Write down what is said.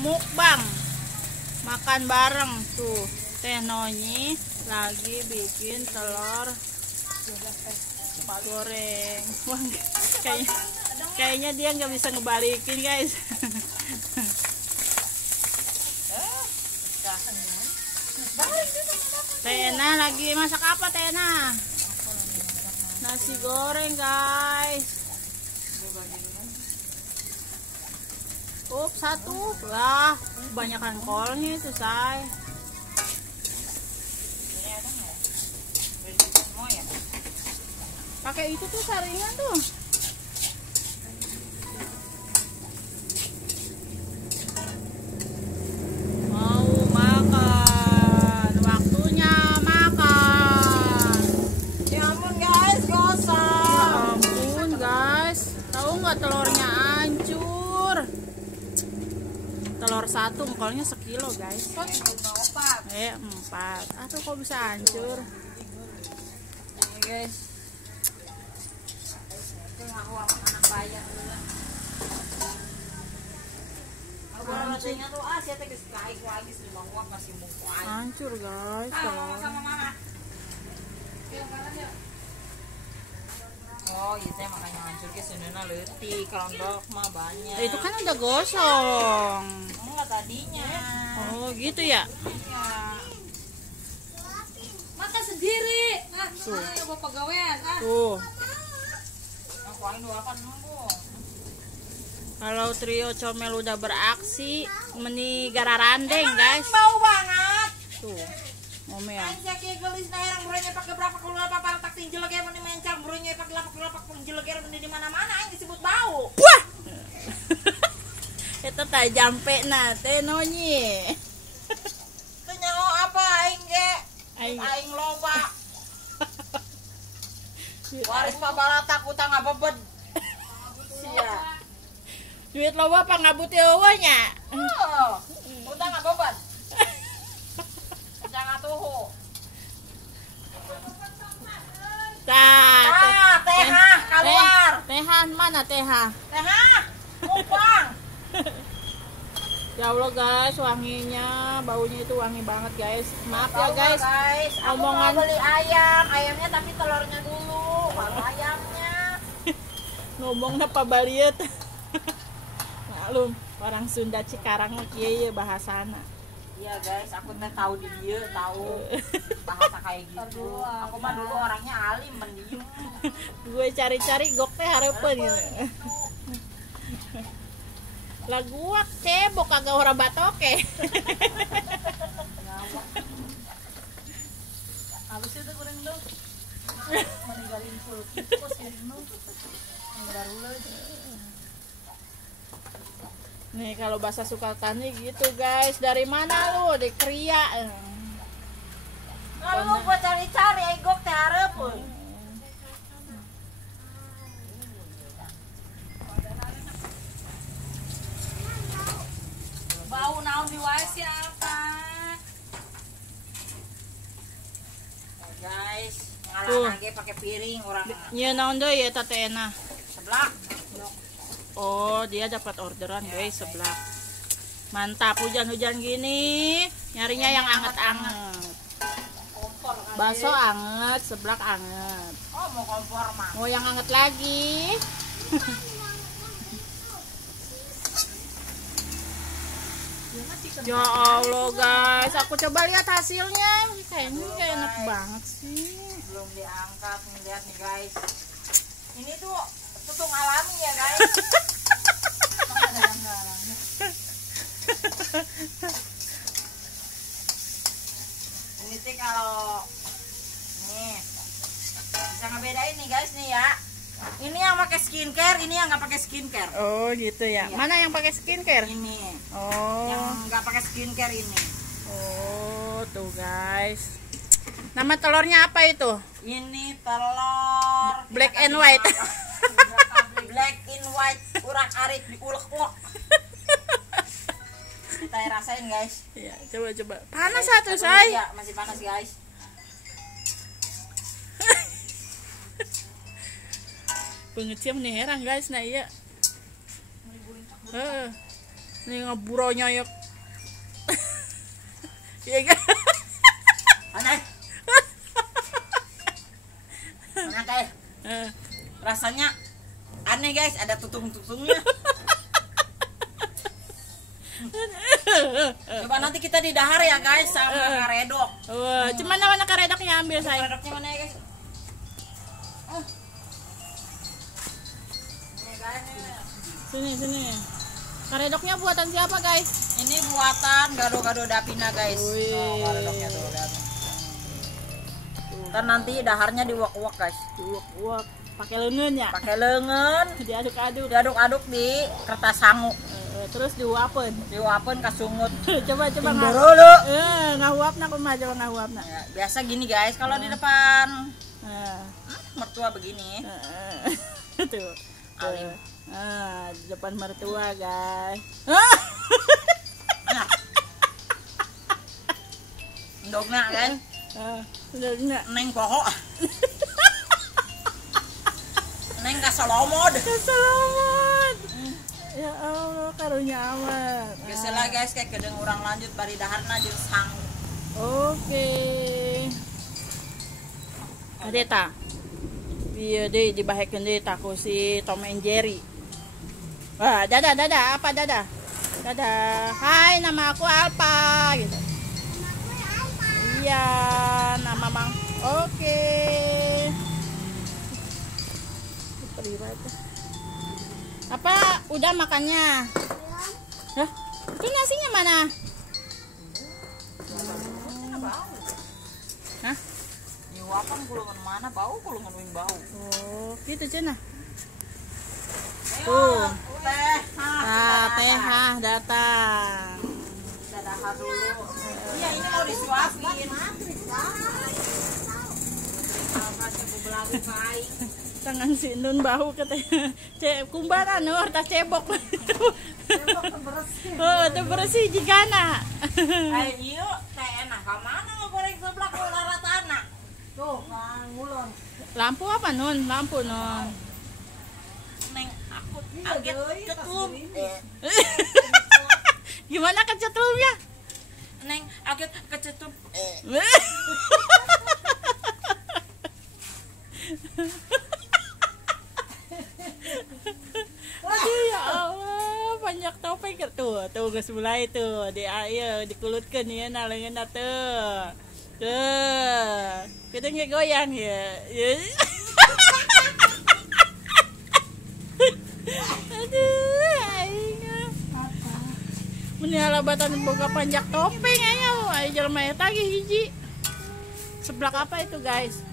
Mukbang makan bareng tuh. Teh Nonyi lagi bikin telur goreng. Wah, kayaknya dia nggak bisa ngebalikin, guys. Tena lagi masak apa, Tena? Nasi goreng, guys. Satu lah, kebanyakan kolnya itu, say. Pakai itu tuh saringan tuh. Mau makan, waktunya makan. Ya ampun guys, gosong. Ya ampun guys, tahu nggak telurnya hancur. Telur satu engkolnya sekilo guys. 4. Aduh kok bisa hancur. Ini guys. Aku anak bayar dulu. Hancurnya tuh saya teh geus naik lagi sebelum uang masih muka. Hancur guys. Sama mana? Oh, iya teh makanya hancur ke seundeuna leutik, kerondok mah banyak. Itu kan udah gosong. Enggak tadinya. Oh, gitu ya? Iya. Makan sendiri. Nah, Tuh. mana bawa pegawaian. Tuh. Aku aing doakan nunggu. Kalau trio comel udah beraksi, meni gara randeng guys. Bau banget. Tuh, ngomel. Anjak ya gelis na herang burunya pakai berapa kalau apa para tak tinjel lagi meni mencang burunya pakai lapak tinjel lagi meni di mana-mana aing disebut bau. Wah. Itu tak jampe na Teh Nonyi. Teu nyaho apa aing ge? Aing loba. Waris pabalata ku tang ngabebed. Sia. Duit loba pangabut eueuh nya. Oh, utang ngabebed. Jangan tuhu. Teha keluar. Tehan mana Teha? Teha. Mukbang. Ya Allah guys, wanginya, baunya itu wangi banget guys. Maaf ya guys. Aku Omongan mau beli ayamnya tapi telurnya dulu, baru ayamnya. ngomongnya apa baliet. Maklum, orang Sunda Cikarang mah kieu ye bahasana. Iya guys, aku teh tahu di dia, tahu bahasa kayak gitu. Aku mah dulu orangnya alim mendiem. Gue cari-cari gok teh hareupeun gitu. Lah gua cebok kagak ora batoke. Habis itu kurang dong. Meninggalin full kos ya nu. Barulah. Nih kalau bahasa Sukatani gitu guys, dari mana lu? Di Kria. Lalu gua cari-cari egok teh hareupeun. Bau naon di wae siapa? Guys, Tuh. ngalah lagi pakai piring orang Nya naon deui eta teh Ena? sebelah. Oh, dia dapat orderan guys sebelah. Mantap hujan-hujan gini, nyarinya yang anget-anget. Kompor kan. Bakso anget, seblak anget. Oh, mau kompor mah. Mau yang anget lagi? Ya Allah guys, aku coba lihat hasilnya. Kayaknya kayak enak banget sih. Belum diangkat, lihat nih guys. Ini tuh tutung alami ya guys. Ini sih kalau nih bisa ngebedain nih guys nih ya. Ini yang pakai skincare, ini yang nggak pakai skincare. Oh gitu ya. Iya. Mana yang pakai skincare? Ini Oh. yang nggak pakai skincare ini. Oh, tuh guys. Nama telurnya apa itu? Ini telur Black and white. Black and white, urang arit diulek-ulek. Kita rasain guys. Ya, coba. Panas satu, say. Ya, masih panas guys. Pengecium nih heran guys, nah iya. Ini ngeburonya ya. Iya kan? Aneh. Mana guys? Rasanya aneh guys, ada tutung-tutungnya. Coba nanti kita di dahar ya guys sama karedok. Wah, cuman mana karedoknya ambil saya. Karedoknya mana ya guys? Ini guys, ini. Sini. Karedoknya buatan siapa guys? Ini buatan gado-gado Davina guys. Wih. Oh, karedoknya tuh lihat. Ntar nanti daharnya diuak-uak guys. Uak, pakai lengan ya. Pakai lengan, Diaduk-aduk. diaduk-aduk di kertas sangu. Terus diuapin. Diuapin ka sungut. coba Dulu. ngahuapna kumaha coba ngahuapna. Ya, biasa gini guys, kalau di depan mertua begini. Tuh. Alim. Di depan mertua guys. Nah. Ndogna kan, Udah enggak. neng poho. Neng kasolomod. Selamat. Ya Allah, karunya amat. Biasa lah guys, kayak kedeng orang lanjut bari daharna jeung sang. Oke. Adeta. Iya deh dibahekeun deui ta ku si Tom and Jerry. Wah, dadah, apa dadah? Dadah. Hai, nama aku Alpa gitu. Iya, nama Mang. Oke. Apa udah makannya? Hah? Itu nasinya mana? Hah? Nyuapan kulungan mana bau, kulungan wing bau. Oh, gitu cenah. Tuh. Teh. TH datang. Kita dahar dulu. Iya, ini mau disuapin. Tangan si Nun bau katanya. Kumbaran tas cebok. Oh, itu bersih jigana. Ayo, teh enak. Ka mana ngegoreng seblak ulara tanah? Tuh, ngulon. Lampu apa Nun? Lampu Nun. Neng aku aget ketum. Gimana kecetumnya? Neng aget kecetum. Aduh ya Allah, banyak topeng tuh geus mulai tuh di ayo dikulutkeun ya nalengeunna tuh. Tuh. Kita goyang ya. Aduh, aing. Mun halabatan boga panjak topeng aya, jelema eta ge hiji. Seblak apa itu, guys?